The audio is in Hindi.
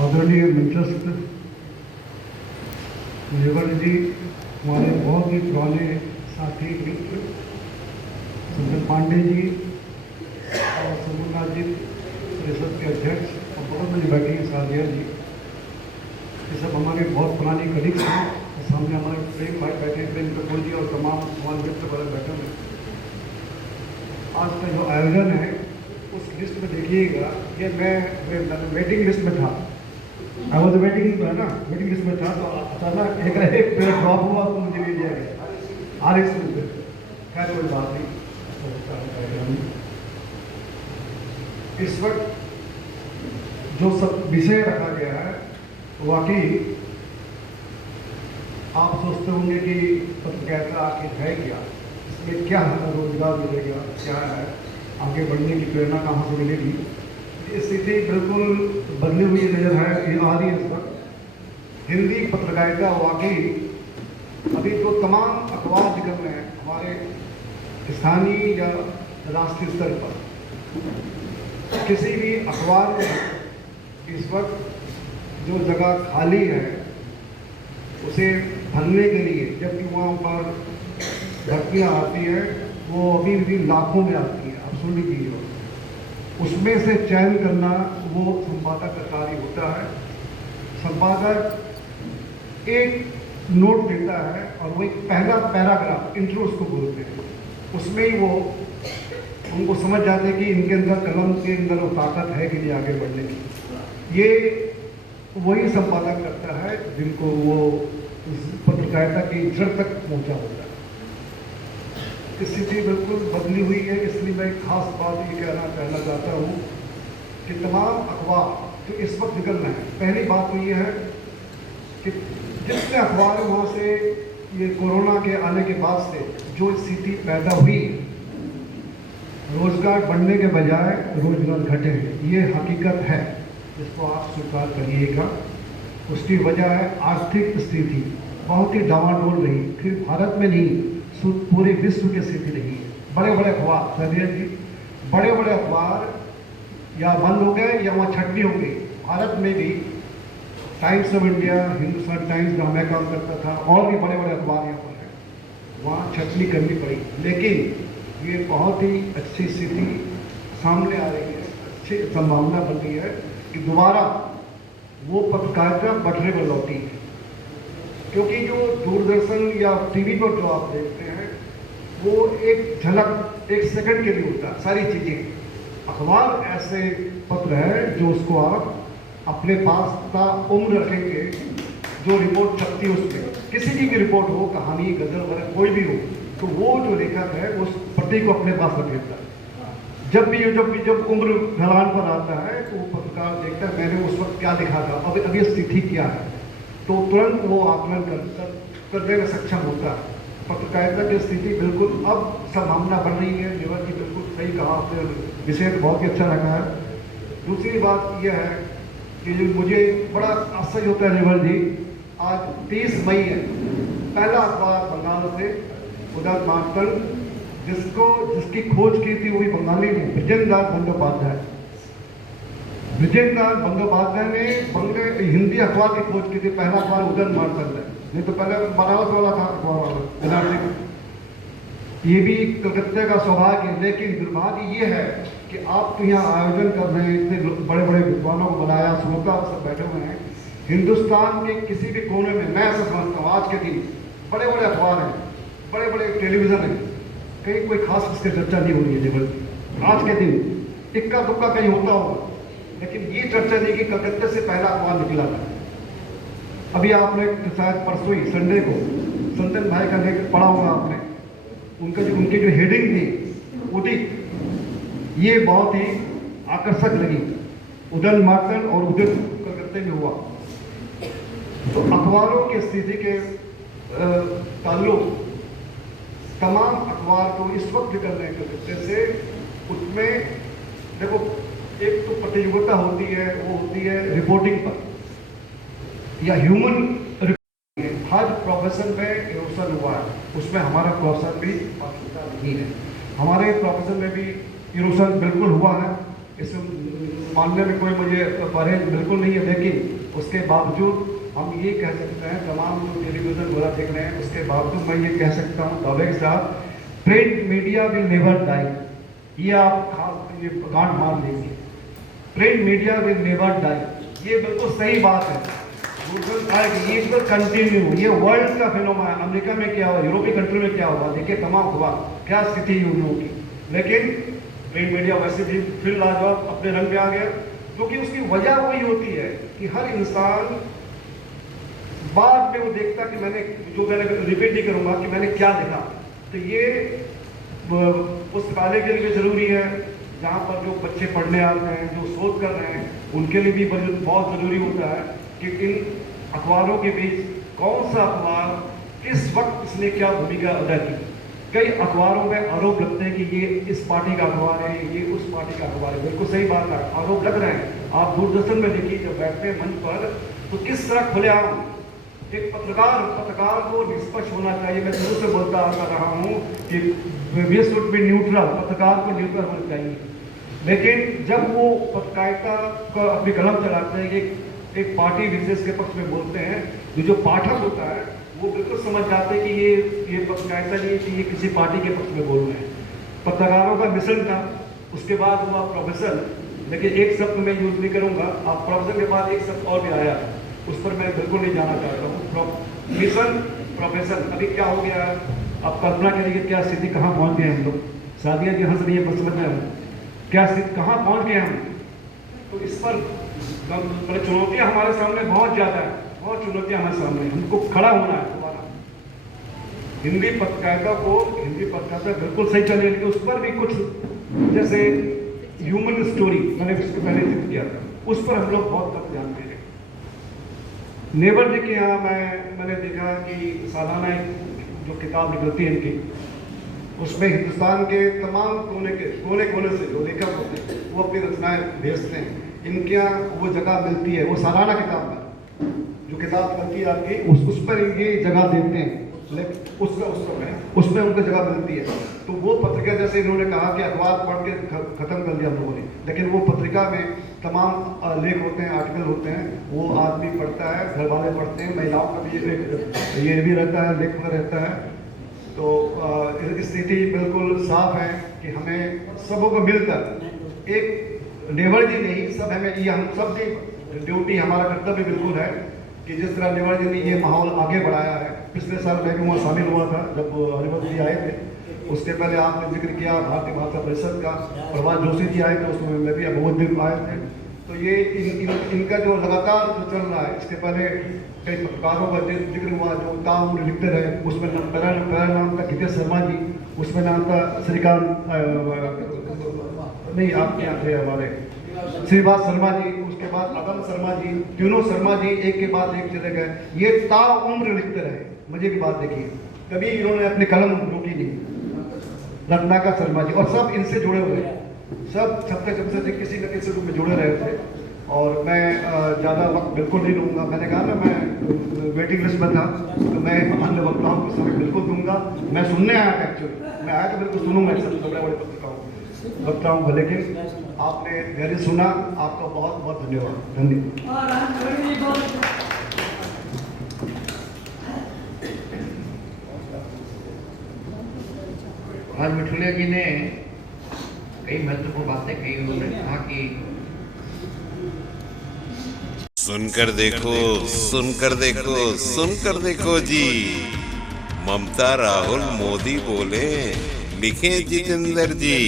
आदरणीय मंचस्थ नेवल जी, हमारे बहुत ही पुराने साथी मित्र संजय पांडे जी और सोमनाथ जी परिषद के अध्यक्ष और बहुत बड़ी बैठे साजिया जी, ये सब हमारे बहुत पुराने कलीग्स हैं। सामने हमारे प्रेम भाई बैठे, प्रेम कपूर जी और तमाम हमारे मित्र वाले बैठे हैं। आज का जो आयोजन है उस लिस्ट में देखिएगा कि मैं वेटिंग लिस्ट में था, आई वॉज वेटिंग ना, वेटिंग लिस्ट में था, तो अचानक एक पेड़ ड्रॉप हुआ तो मुझे ले लिया गया RS में। खैर कोई बात नहीं, इस वक्त जो सब विषय रखा गया है वाकई आप सोचते होंगे कि पत्रकारिता आखिर है क्या, इसमें क्या रोजगार मिलेगा, क्या है, आगे बढ़ने की प्रेरणा कहाँ से मिलेगी। स्थिति बिल्कुल बदली हुई नजर है, ये आ रही है इस वक्त। हिंदी पत्रकारिता वाकई अभी तो तमाम अखबार निकल रहे हैं हमारे स्थानीय या राष्ट्रीय स्तर पर। किसी भी अखबार में इस वक्त जो जगह खाली है उसे भरने के लिए, जबकि वहाँ पर भर्तियाँ आती हैं वो अभी भी लाखों में आती है, आप सुन लीजिए। उसमें से चयन करना वो संपादक का कार्य होता है। संपादक एक नोट देता है और वो एक पहला पैराग्राफ, इंट्रो उसको बोलते हैं, उसमें ही वो उनको समझ जाते हैं कि इनके अंदर, कलम के अंदर वो ताकत है कि नहीं आगे बढ़ने की। ये वही संपादक करता है जिनको वो पत्रकारिता की जड़ तक पहुंचा होता है। स्थिति बिल्कुल बदली हुई है, इसलिए मैं एक खास बात ये कहना चाहता हूँ कि तमाम अखबार जो इस वक्त निकल रहे हैं, पहली बात तो ये है कि जितने अखबार हैं वहाँ से ये कोरोना के आने के बाद से जो स्थिति पैदा हुई, रोजगार बढ़ने के बजाय रोजगार घटे हैं, ये हकीकत है, इसको आप स्वीकार करिएगा। उसकी वजह है आर्थिक स्थिति बहुत ही डावाडोल रही, फिर भारत में नहीं पूरे विश्व की स्थिति रही है। बड़े बड़े अखबार सरिया जी, बड़े बड़े अखबार या बंद हो गए या वहाँ छटनी हो गई। भारत में भी times of India, Hindustan times जहाँ मैं काम करता था, और भी बड़े बड़े अखबार यहाँ पर हैं, वहाँ छटनी करनी पड़ी। लेकिन ये बहुत ही अच्छी स्थिति सामने आ रही है, अच्छी संभावना बन रही है कि दोबारा वो पत्रकारिता बटरे पर लौटी है। क्योंकि जो दूरदर्शन या टीवी पर जो आप देखते हैं वो एक झलक, एक सेकंड के लिए होता है सारी चीज़ें। अखबार ऐसे पत्र है जो उसको आप अपने पास का उम्र रखेंगे, जो रिपोर्ट छपती है उसमें, किसी की भी रिपोर्ट हो, कहानी, गजल वगैरह कोई भी हो, तो वो जो लेखक है उस प्रति को अपने पास रख लेता है। जब उम्र ढलान पर आता है तो वो पत्रकार देखता है मैंने उस वक्त क्या लिखा था, अभी स्थिति क्या है, तो तुरंत वो आकलन करने में सक्षम होता है। पत्रकारिता की स्थिति बिल्कुल अब संभावना बन रही है। नेवल जी बिल्कुल सही कहा आपने, विषय तो बहुत ही अच्छा लगा है। दूसरी बात यह है कि जो मुझे बड़ा आश्चर्य होता है नेवल जी, आज 30 मई है, पहला अखबार बंगाल से उदय मार्तंड, जिसकी खोज की थी वो भी बंगाली ने, ब्रिजेंद्र बंदोपाध्याय। ब्रिजेंद्र बंदोपाध्याय ने हिंदी अखबार की खोज की थी, पहला अखबार उदय मार्तंड है, नहीं तो पहले बनारस वाला था अखबार वाला बनारसी। ये भी कलकत्ते का सौभाग्य है। लेकिन दुर्भाग्य ये है कि आप तो यहाँ आयोजन कर रहे हैं, इतने बड़े बड़े विद्वानों को बनाया, श्रोता सब बैठे हुए हैं, हिंदुस्तान के किसी भी कोने में, मैं ऐसा समझता हूँ आज के दिन बड़े बड़े अखबार हैं, बड़े बड़े टेलीविजन हैं, कहीं कोई खास इसकी चर्चा नहीं हो रही है। केवल आज के दिन इक्का दुक्का कहीं होता होगा, लेकिन ये चर्चा नहीं कि कलकत्ते से पहला अखबार निकला था। अभी आपने शायद परसों ही संडे को संतन भाई का लेख पढ़ा होगा आपने, उनकी जो हेडिंग थी उदित, ये बहुत ही आकर्षक लगी। उदय मार्तंड और उदित कलकत्ते में हुआ। तो अखबारों की स्थिति के ताल्लुक तमाम अखबार को इस वक्त निकल रहे हैं कलकत्ते से, उसमें देखो एक तो प्रतियोगिता होती है, वो होती है रिपोर्टिंग पर या ह्यूमन रिपोर्टिंग। हर प्रोफेशन में इरोशन हुआ है, उसमें हमारा प्रोफेशन भी नहीं है। हमारे प्रोफेशन में भी इरोशन बिल्कुल हुआ है। इसमें मानने में कोई मुझे परहेज बिल्कुल नहीं है, लेकिन उसके बावजूद हम ये कह सकते हैं, तमाम जो टेलीविज़न वगैरह देख रहे हैं उसके बावजूद मैं ये कह सकता हूँ दावे के साथ, print media will never die. ये आप खास ये गांठ मार लीजिए, print media will never die, ये बिल्कुल सही बात है। ये तो कंटिन्यू, ये वर्ल्ड का फिनोमेना है। अमेरिका में क्या हुआ, यूरोपीय कंट्री में क्या हुआ, देखिए तमाम हुआ, क्या स्थिति हुई उन लोगों की, लेकिन प्रिंट मीडिया वैसे भी फिर लाजवाब अपने रंग में आ गया, क्योंकि उसकी वजह वही होती है कि हर इंसान बाद में वो देखता कि मैंने रिपीट नहीं करूंगा कि मैंने क्या देखा। तो ये पुस्तकालय के लिए जरूरी है, जहाँ पर जो बच्चे पढ़ने आते हैं, जो शोध कर रहे हैं, उनके लिए भी बहुत जरूरी होता है कि इन अखबारों के बीच कौन सा अखबार किस वक्त इसने क्या भूमिका अदा की। कई अखबारों में आरोप लगते हैं कि ये इस पार्टी का अखबार है, ये उस पार्टी का अखबार है, बिल्कुल सही बात है, आरोप लग रहे हैं। आप दूरदर्शन में देखिए, जब बैठते हैं मंच पर तो किस तरह खुलेआम एक पत्रकार को निष्पक्ष होना चाहिए। मैं शुरू से बोलता आ रहा हूँ कि वी शुड बी न्यूट्रल, पत्रकार को न्यूट्रल होना चाहिए, लेकिन जब वो पत्रकारिता का अपनी कलम चलाते हैं, एक पार्टी विशेष के पक्ष में बोलते हैं, जो पाठक होता है वो बिल्कुल समझ जाते हैं कि ये पत्रकारिता नहीं है कि ये किसी पार्टी के पक्ष में बोल रहे हैं। पत्रकारों का मिशन था, उसके बाद हुआ प्रोफेशन, लेकिन एक शब्द मैं यूज नहीं करूंगा, आप प्रोफेशन के बाद एक शब्द और भी आया, उस पर मैं बिल्कुल नहीं जाना चाहता हूँ। मिशन प्रोफेशन, अभी क्या हो गया है, आप कल्पना करिए क्या स्थिति, कहाँ पहुँच गए हम लोग। शादियाँ जी हंस रही है, बस समझ रहे हैं क्या स्थिति, कहाँ पहुँच गए हम। तो इस पर चुनौतियाँ हमारे सामने बहुत ज़्यादा है, बहुत चुनौतियाँ हमारे सामने, हमको खड़ा होना है दोबारा। हिंदी पत्रकारिता बिल्कुल सही चले, लेकिन उस पर भी कुछ जैसे ह्यूमन स्टोरी मैंने उसके पहले जिक्र किया था, उस पर हम लोग बहुत कम ध्यान दे रहे हैं। नेबर जी के यहाँ मैंने देखा कि सालाना जो किताब निकलती है इनकी, उसमें हिंदुस्तान के तमाम कोने से जो लेखक होते हैं वो अपनी रचनाएं भेजते हैं। इनके यहाँ वो जगह मिलती है, वो सालाना किताब में जो किताब निकलती है आपकी, उस पर ये जगह देते हैं, लेकिन उसमें उनको जगह मिलती है। तो वो पत्रिका, जैसे इन्होंने कहा कि अखबार पढ़ के ख़त्म कर दिया हम लोगों ने, लेकिन वो पत्रिका में तमाम लेख होते हैं, आर्टिकल होते हैं, वो आदमी पढ़ता है, घर वाले पढ़ते हैं, महिलाओं का भी ये भी रहता है, लेख रहता है। तो स्थिति बिल्कुल साफ है कि हमें सबों को मिलकर, एक नेवर जी नहीं, सब हमें, ये हम सब की ड्यूटी, हमारा कर्तव्य बिल्कुल है कि जिस तरह नेवर जी ने ये माहौल आगे बढ़ाया है। पिछले साल मैं भी वहाँ शामिल हुआ था जब हरिवंश जी आए थे, उसके पहले आपने जिक्र किया भारतीय भाषा परिषद का, प्रभात जोशी जी आए थे, उसमें मैं भी बहुत दिन आए थे। तो ये इनका जो लगातार जो चल रहा है, इसके पहले कई पत्रकारों का जिक्र हुआ जो ताउम्र लिखते रहे, उसमें पहला नाम था गितेश शर्मा जी, उसमें नाम था श्रीकांत नहीं आपके यहाँ थे हमारे श्रीवास शर्मा जी, उसके बाद अदम शर्मा जी, तीनों शर्मा जी एक के बाद एक चले गए। ये ताउम्र लिखते रहे, मजे की बात देखिए, कभी इन्होंने अपनी कलम रोकी नहीं। रत्नाकर शर्मा जी, और सब इनसे जुड़े हुए, सब सबसे किसी न किसी रूप में जुड़े रहे थे। और मैं ज़्यादा वक्त बिल्कुल नहीं लूँगा, मैंने कहा ना मैं वेटिंग लिस्ट में था, तो मैं अन्य वक्ताओं को समय बिल्कुल दूंगा। मैं सुनने आया था एक्चुअली, मैं आया तो बिल्कुल सुनूंगा सब बड़े बड़े वक्ताओं को, लेकिन आपने धैर्य सुना, आपका बहुत बहुत धन्यवाद। आज मिठुलिया जी ने कई महत्वपूर्ण बातें कही। उन्होंने कहा कि सुनकर देखो, सुनकर देखो, सुनकर देखो जी, ममता राहुल मोदी बोले, लिखे जितेंद्र जी।